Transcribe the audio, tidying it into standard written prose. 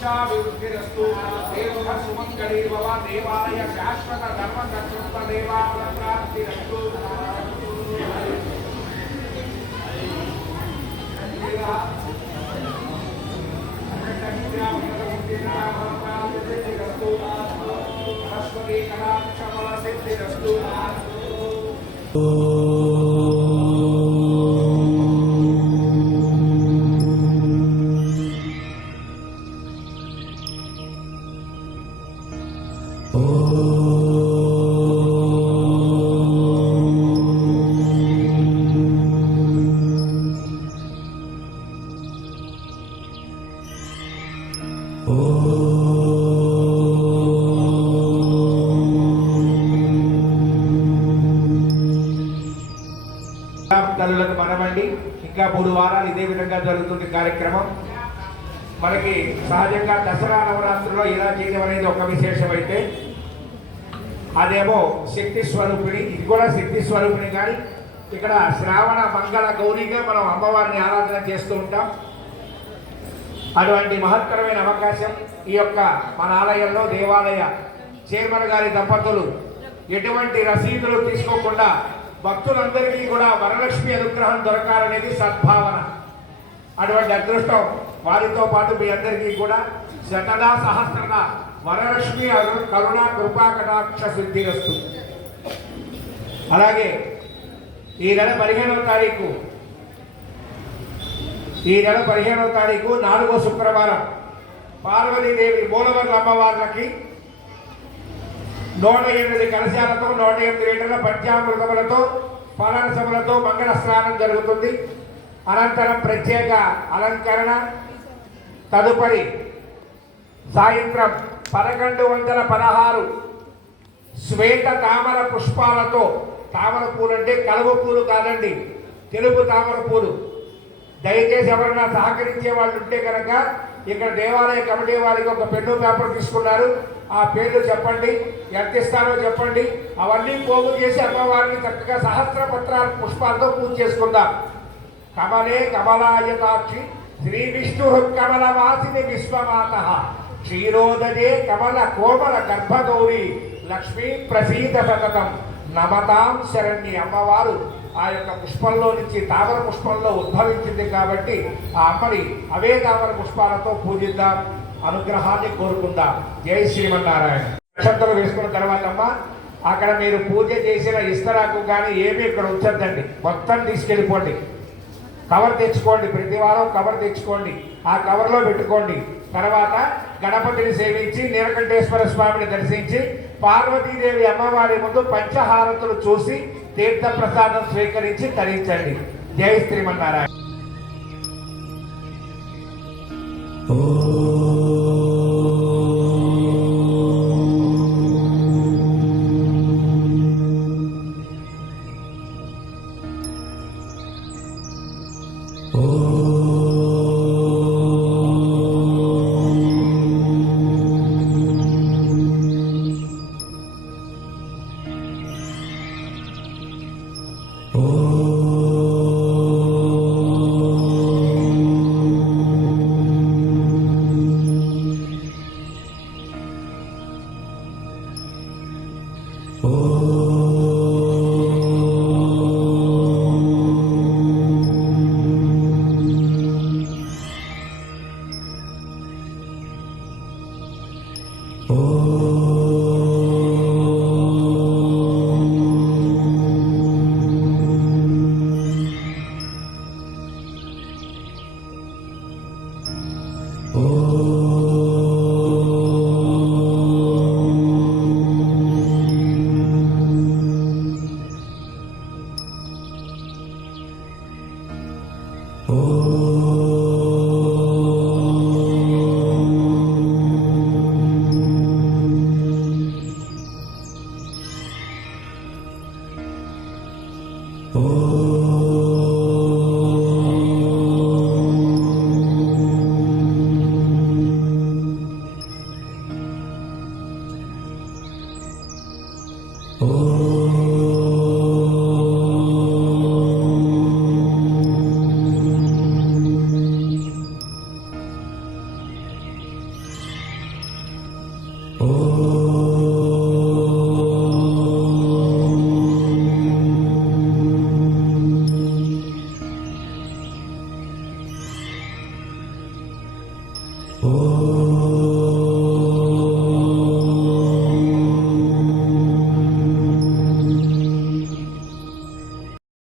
वंशाभिवृद्धिरस्तु देवः सुमङ्गली भव देवालय शाश्वत धर्मकर्तृत्व देवाप्राप्तिरस्तु सरस्वती कलाक्षमल सिद्धिरस्तु తల్లులకు మనమండి. ఇంకా 3 వారాలు ఇదే విధంగా జరుగుతుంది కార్యక్రమం. మనకి సహజంగా దసరా నవరాత్రుల్లో ఇలా చేయడం అనేది ఒక విశేషమైతే అదేమో శక్తి స్వరూపిణి, ఇది కూడా శక్తి స్వరూపిణి. కానీ ఇక్కడ శ్రావణ మంగళ గౌరీగా మనం అమ్మవారిని ఆరాధన చేస్తూ ఉంటాం. అటువంటి మహత్తరమైన అవకాశం ఈ యొక్క మన ఆలయంలో దేవాలయ చైర్మన్ గారి దంపతులు ఎటువంటి రసీదులు తీసుకోకుండా భక్తులందరికీ కూడా వరలక్ష్మి అనుగ్రహం దొరకాలనేది సద్భావన. అటువంటి అదృష్టం వారితో పాటు మీ అందరికీ కూడా శతదా సహస్రద వరలక్ష్మి కరుణ కృపా కటాక్ష సిద్ధిరస్తు. అలాగే ఈ నెల 15వ తారీఖు 4వ శుక్రవారం పార్వతీదేవి మూలవర్ల అమ్మవార్లకి 108 కలశాలతో 108 లీటర్ల పంచామృతములతో ఫలరసములతో మంగళ స్నానం జరుగుతుంది. అనంతరం ప్రత్యేక అలంకరణ. తదుపరి సాయంత్రం 1116 శ్వేత తామర పుష్పాలతో, తామర పూలు అంటే కలువ పూలు కాదండి, తెలుపు తామర పూలు. దయచేసి ఎవరైనా సహకరించే వాళ్ళు ఉంటే కనుక ఇక్కడ దేవాలయ కమిటీ వారికి ఒక పెన్ను పేపర్ తీసుకున్నారు, ఆ పేర్లు చెప్పండి, ఎంత ఇస్తారో చెప్పండి. అవన్నీ పోగు చేసి అమ్మవారిని చక్కగా సహస్ర పత్రాల పుష్పాలతో పూజ చేసుకుందాం. కమలే కమలాయతాక్షి శ్రీ విష్ణు కమలవాసిని విశ్వమాత క్షీరోదజే కమల కోమల గర్భగౌరి లక్ష్మీ ప్రసీద సతతం నమతాం శరణ్య. అమ్మవారు ఆ యొక్క పుష్పంలో నుంచి తామర పుష్పంలో ఉద్భవించింది కాబట్టి ఆ అమ్మని అవే తామర పుష్పాలతో పూజిద్దాం, అనుగ్రహాన్ని కోరుకుందాం. జై శ్రీమన్నారాయణ. నక్షత్రం వేసుకున్న తర్వాత అమ్మ అక్కడ మీరు పూజ చేసిన ఇస్తరాకు కానీ ఏమీ ఇక్కడ ఉంచద్దండి, మొత్తం తీసుకెళ్ళిపోండి. కవర్ తెచ్చుకోండి, ప్రతి వారం కవర్ తెచ్చుకోండి, ఆ కవర్లో పెట్టుకోండి. తర్వాత గణపతిని సేవించి నీలకంఠేశ్వర స్వామిని దర్శించి పార్వతీదేవి అమ్మవారి ముందు పంచహారతులు చూసి తీర్థ ప్రసాదం స్వీకరించి తరించండి. జై శ్రీమన్నారాయణ. Oh